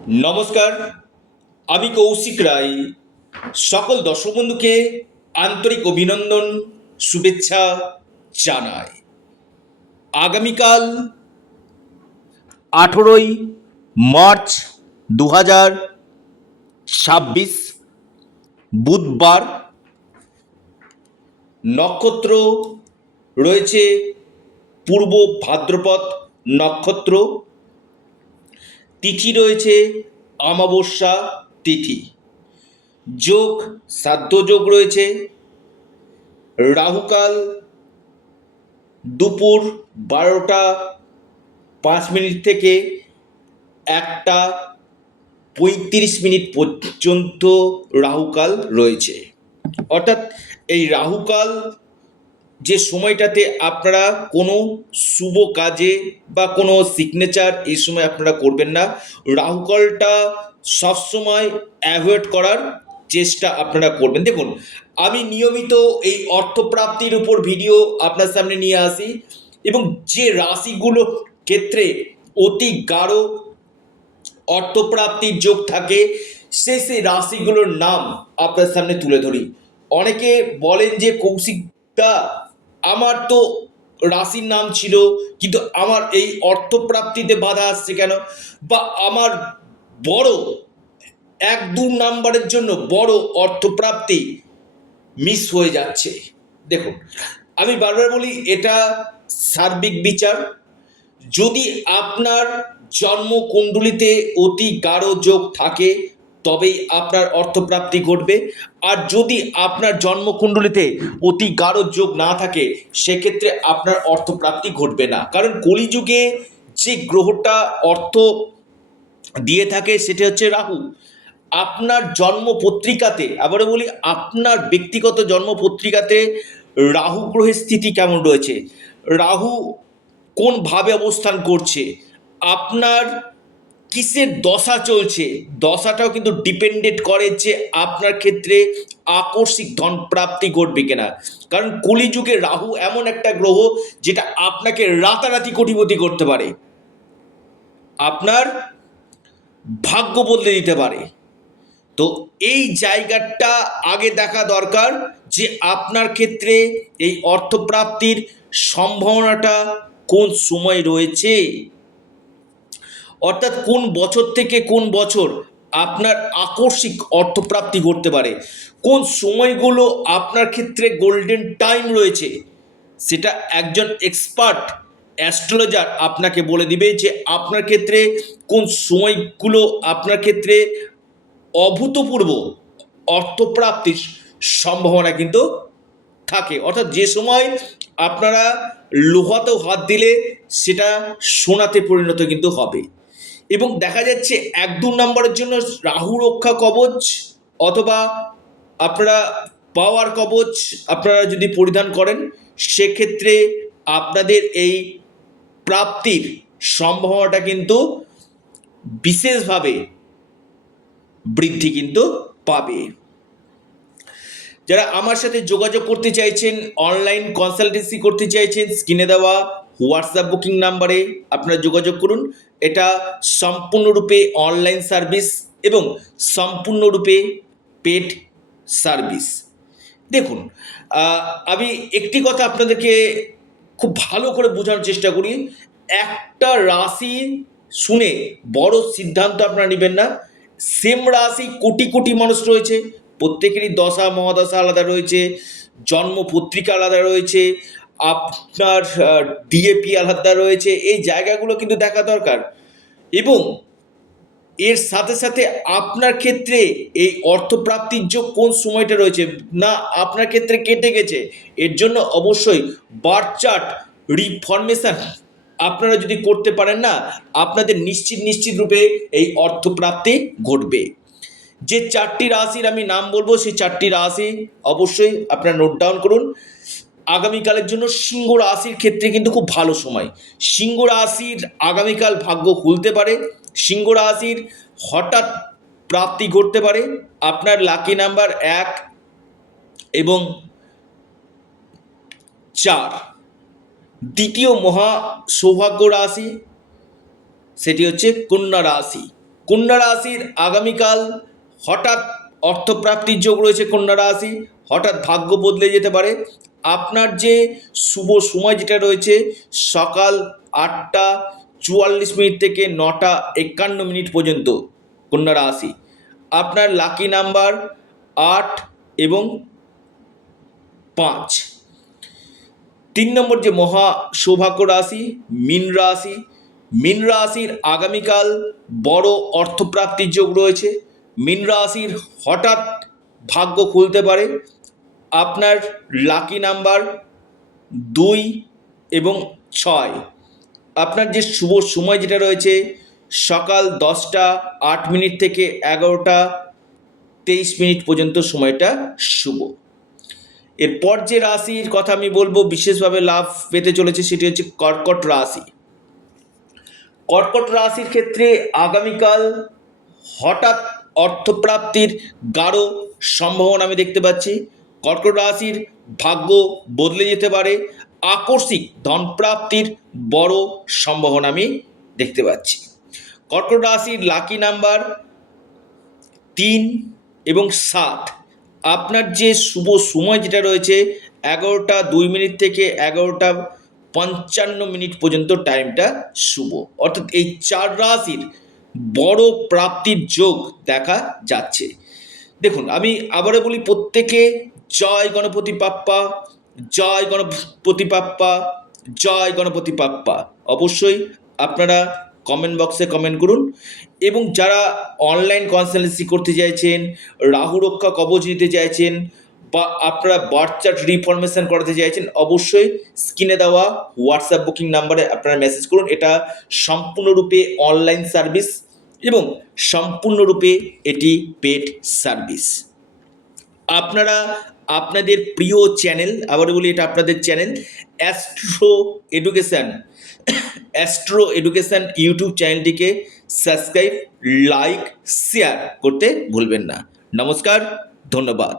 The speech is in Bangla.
নমস্কার, আমি কৌশিক রায়। সকল দর্শক বন্ধুকে আন্তরিক অভিনন্দন, শুভেচ্ছা জানাই। আগামীকাল 18ই মার্চ 2026 বুধবার, নক্ষত্র রয়েছে পূর্ব ভাদ্রপদ নক্ষত্র, তিথি রয়েছে অমাবস্যা তিথি, যোগ শ্রাদ্ধ যোগ রয়েছে। রাহুকাল দুপুর 12টা 5 মিনিট থেকে 1টা 35 মিনিট পর্যন্ত রাহুকাল রয়েছে। অর্থাৎ এই রাহুকাল যে সময়টাতে আপনারা কোনো শুভ কাজে বা কোনো সিগনেচার এই সময় আপনারা করবেন না। রাহুকালটা সবসময় অ্যাভয়েড করার চেষ্টা আপনারা করবেন। দেখুন, আমি নিয়মিত এই অর্থপ্রাপ্তির উপর ভিডিও আপনার সামনে নিয়ে আসি এবং যে রাশিগুলোর ক্ষেত্রে অতি গাঢ় অর্থপ্রাপ্তির যোগ থাকে সেই রাশিগুলোর নাম আপনার সামনে তুলে ধরি। অনেকে বলেন যে কৌশিকদা, আমার তো রাশির নাম ছিল, কিন্তু আমার এই অর্থপ্রাপ্তিতে বাধা আসছে কেন, বা আমার বড় 1-2 নাম্বারের জন্য বড় অর্থপ্রাপ্তি মিস হয়ে যাচ্ছে। দেখুন, আমি বারবার বলি, এটা সার্বিক বিচার। যদি আপনার জন্মকুণ্ডলিতে অতি গাঢ় যোগ থাকে তবেই আপনার অর্থপ্রাপ্তি ঘটবে, আর যদি আপনার জন্মকুণ্ডলিতে অতি গাঢ় যোগ না থাকে সেক্ষেত্রে আপনার অর্থপ্রাপ্তি ঘটবে না। কারণ কলিযুগে যে গ্রহটা অর্থ দিয়ে থাকে সেটা হচ্ছে রাহু। আপনার জন্ম পত্রিকাতে, আবারও বলি, আপনার ব্যক্তিগত জন্ম পত্রিকাতে রাহু গ্রহের স্থিতি কেমন রয়েছে, রাহু কোন ভাবে অবস্থান করছে, আপনার কিসের দশা চলছে, দশাটাও কিন্তু ডিপেন্ডেন্ট করে যে আপনার ক্ষেত্রে আকস্মিক ধন প্রাপ্তি ঘটবে কিনা। কারণ কলিযুগে রাহু এমন একটা গ্রহ যেটা আপনাকে রাতারাতি কোটিপতি করতে পারে, আপনার ভাগ্য বদলে দিতে পারে। তো এই জায়গাটা আগে দেখা দরকার যে আপনার ক্ষেত্রে এই অর্থপ্রাপ্তির সম্ভাবনাটা কোন সময় রয়েছে, অর্থাৎ কোন বছর থেকে কোন বছর আপনার আকস্মিক অর্থপ্রাপ্তি ঘটতে পারে, কোন সময়গুলো আপনার ক্ষেত্রে গোল্ডেন টাইম রয়েছে, সেটা একজন এক্সপার্ট অ্যাস্ট্রোলজার আপনাকে বলে দিবে যে আপনার ক্ষেত্রে কোন সময়গুলো আপনার ক্ষেত্রে অভূতপূর্ব অর্থপ্রাপ্তির সম্ভাবনা কিন্তু থাকে। অর্থাৎ যে সময় আপনারা লোহাতেও হাত দিলে সেটা সোনাতে পরিণত কিন্তু হবে। এবং দেখা যাচ্ছে 1-2 নম্বরের জন্য রাহু রক্ষা কবচ অথবা আপনারা পাওয়ার কবচ আপনারা যদি পরিধান করেন সেক্ষেত্রে আপনাদের এই প্রাপ্তির সম্ভাবনাটা কিন্তু বিশেষভাবে বৃদ্ধি কিন্তু পাবে। যারা আমার সাথে যোগাযোগ করতে চাইছেন, অনলাইন কনসালটেন্সি করতে চাইছেন, স্ক্রিনে দেওয়া হোয়াটসঅ্যাপ বুকিং নাম্বারে আপনারা যোগাযোগ করুন। এটা সম্পূর্ণরূপে অনলাইন সার্ভিস এবং সম্পূর্ণরূপে পেড সার্ভিস। দেখুন, আমি একটি কথা আপনাদেরকে খুব ভালো করে বোঝানোর চেষ্টা করি। একটা রাশি শুনে বড় সিদ্ধান্ত আপনারা নেবেন না। সেম রাশি কোটি কোটি মানুষ রয়েছে, প্রত্যেকেরই দশা মহাদশা আলাদা রয়েছে, জন্ম পত্রিকা আলাদা রয়েছে, আপনার ডিএপি আলাদা রয়েছে। এই জায়গাগুলো কিন্তু দেখা দরকার। এবং এর সাথে সাথে আপনার ক্ষেত্রে এই অর্থপ্রাপ্তির যোগ কোন সময়টা রয়েছে না আপনার ক্ষেত্রে কেটে গেছে, এর জন্য অবশ্যই বার্থ চার্ট রিফরমেশন আপনারা যদি করতে পারেন না, আপনাদের নিশ্চিত রূপে এই অর্থপ্রাপ্তি ঘটবে। যে 4টি রাশির আমি নাম বলবো সেই 4টি রাশি অবশ্যই আপনারা নোট ডাউন করুন। আগামীকালের জন্য সিংহ রাশির ক্ষেত্রে কিন্তু খুব ভালো সময়। সিংহ রাশির আগামীকাল ভাগ্য খুলতে পারে, সিংহ রাশির হঠাৎ প্রাপ্তি ঘটতে পারে। আপনার লাকি নাম্বার 1 এবং 4। দ্বিতীয় মহা সৌভাগ্য রাশি সেটি হচ্ছে কন্যা রাশি। কন্যা রাশির আগামীকাল হঠাৎ অর্থপ্রাপ্তির যোগ রয়েছে। কন্যা রাশি হঠাৎ ভাগ্য বদলে যেতে পারে। আপনার যে শুভ সময় যেটা রয়েছে সকাল 8:44 থেকে 9:51 পর্যন্ত কন্যা রাশি। আপনার লাকি নাম্বার 8 এবং 5। 3 নম্বর যে মহা সৌভাগ্য রাশি মীন রাশি। মীন রাশির আগামীকাল বড় অর্থপ্রাপ্তির যোগ রয়েছে। মীন রাশির হঠাৎ ভাগ্য খুলতে পারে। আপনার লাকি নাম্বার 2 এবং 6। আপনার যে শুভ সময় যেটা রয়েছে সকাল 10:08 থেকে 11:23 পর্যন্ত সময়টা শুভ। এরপর যে রাশির কথা আমি বলবো বিশেষভাবে লাভ পেতে চলেছে সেটি হচ্ছে কর্কট রাশি। কর্কট রাশির ক্ষেত্রে আগামীকাল হঠাৎ অর্থপ্রাপ্তির গাঢ় সম্ভাবনা আমি দেখতে পাচ্ছি। কর্কট রাশির ভাগ্য বদলে যেতে পারে। আকস্মিক ধনপ্রাপ্তির বড় সম্ভাবনা আমি দেখতে পাচ্ছি। কর্কট রাশির লাকি নাম্বার 3 এবং 7। আপনার যে শুভ সময় যেটা রয়েছে 11:02 থেকে 11:55 পর্যন্ত টাইমটা শুভ। অর্থাৎ এই 4 রাশির বড় প্রাপ্তির যোগ দেখা যাচ্ছে। দেখুন আমি আবারও বলি প্রত্যেকে জয় গণপতি বাপ্পা, জয় গণপতি বাপ্পা, জয় গণপতি বাপ্পা অবশ্যই আপনারা কমেন্ট বক্সে কমেন্ট করুন। এবং যারা অনলাইন কনসালটেন্সি করতে চাইছেন, রাহু রক্ষা কবচ নিতে চাইছেন বা আপনারা বার্থ চার্ট রিফরমেশন করাতে চাইছেন অবশ্যই স্ক্রিনে দেওয়া হোয়াটসঅ্যাপ বুকিং নাম্বারে আপনারা মেসেজ করুন। এটা সম্পূর্ণরূপে অনলাইন সার্ভিস এবং সম্পূর্ণরূপে এটি পেড সার্ভিস। আপনারা আপনাদের প্রিয় চ্যানেল, আবার বলি এটা আপনাদের চ্যানেল অ্যাস্ট্রো এডুকেশন ইউটিউব চ্যানেলটিকে সাবস্ক্রাইব, লাইক, শেয়ার করতে ভুলবেন না। নমস্কার, ধন্যবাদ।